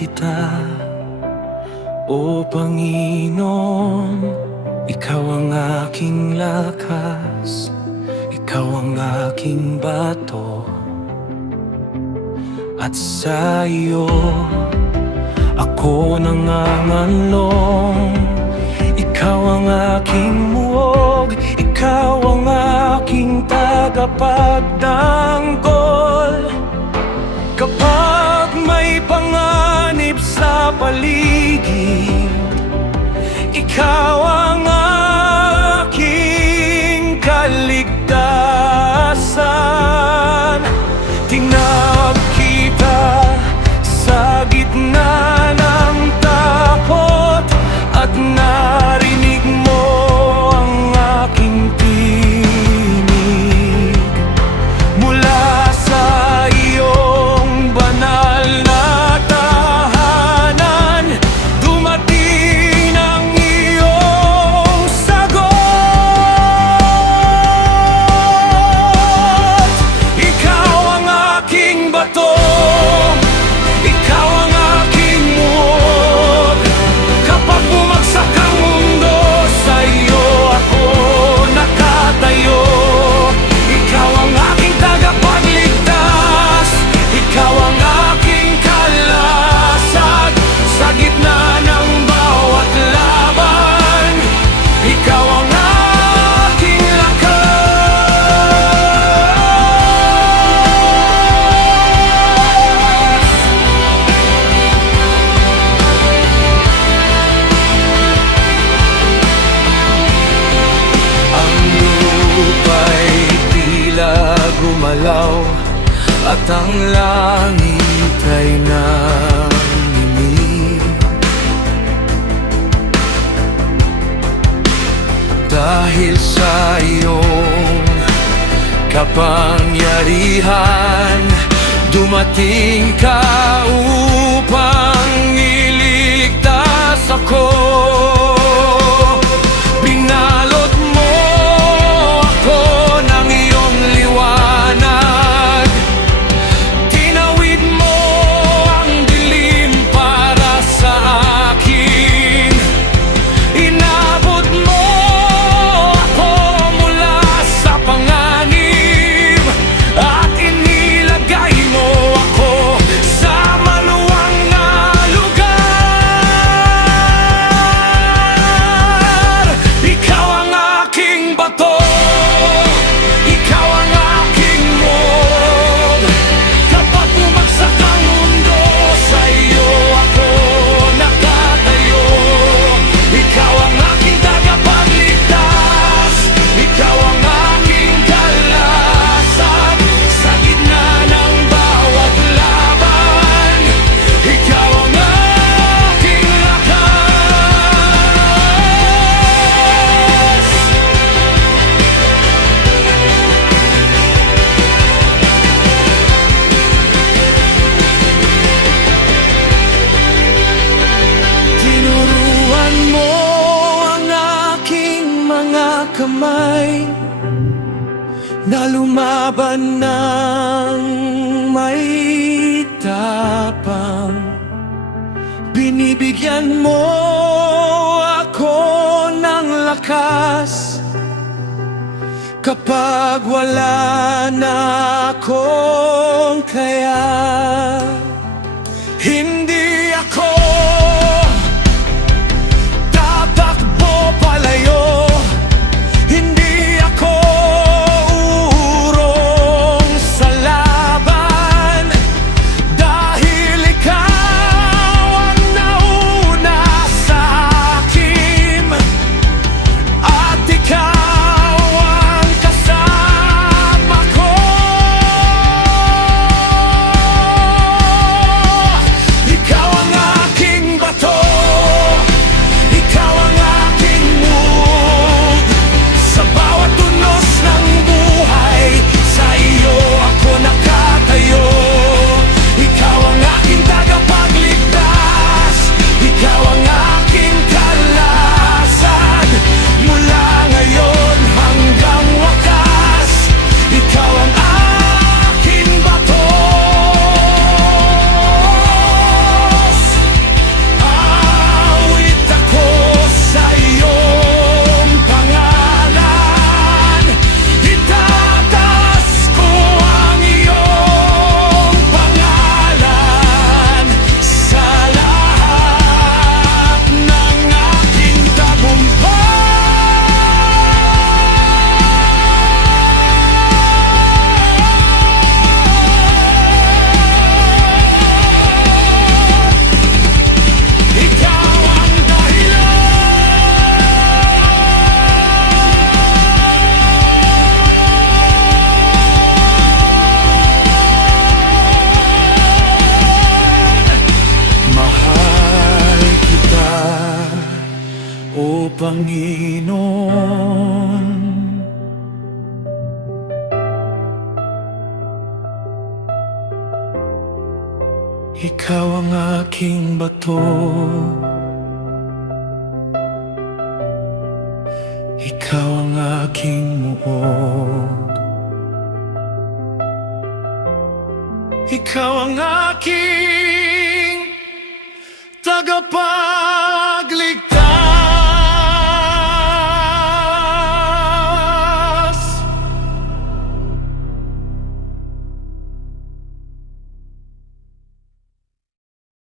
kita, O Panginoon. Ikaw ang aking lakas, Ikaw ang aking bato, at sa iyo ako nangangalong. Ikaw ang aking muog, Ikaw ang aking tagapagtanggol. Kapag may panganib sa paligid, Ikaw ang aking kaligtasan. Tinawag kita sa gitna ng takot, at narinig mo ang aking tinig. Mula sa iyong banal na tahanan, dumating ang iyong sagot. Ikaw ang aking bato, Ikaw ang aking muog. Kapag bumagsak ang mundo, sa iyo ako nakatayo. Ikaw ang aking tagapagligtas, Ikaw ang aking kalasag. Sa gitna ng bawat laban, Ikaw ang aking lakas. Ang lupa'y tila gumalaw, at ang langit ay nanginig. Dahil sa iyong kapangyarihan, dumating ka upang iligtas ako. Binalot mo ako ng iyong liwanag, tinawid mo ang dilim para sa akin. Inabot mo ako mula sa panganib, at inilagay mo ako sa maluwang na lugar. Ikaw ang aking bato, Ikaw ang aking muog. Kapag bumagsak ang mundo, sa iyo ako nakatayo. Ikaw ang aking tagapagligtas, Ikaw ang aking kalasag. Sa gitna ng bawat laban, Ikaw ang aking lakas. Tinuruan mo ang aking mga kamay na lumaban ng may tapang. Binibigyan mo ako ng lakas kapag wala na akong kaya. Hindi ako tatakbo palayo, hindi ako urong sa laban, dahil ikaw ang nauna sa akin, at ikaw ang kasama ko. Ikaw ang Panginoon. Ikaw ang aking bato, ikaw ang aking muog, ikaw ang aking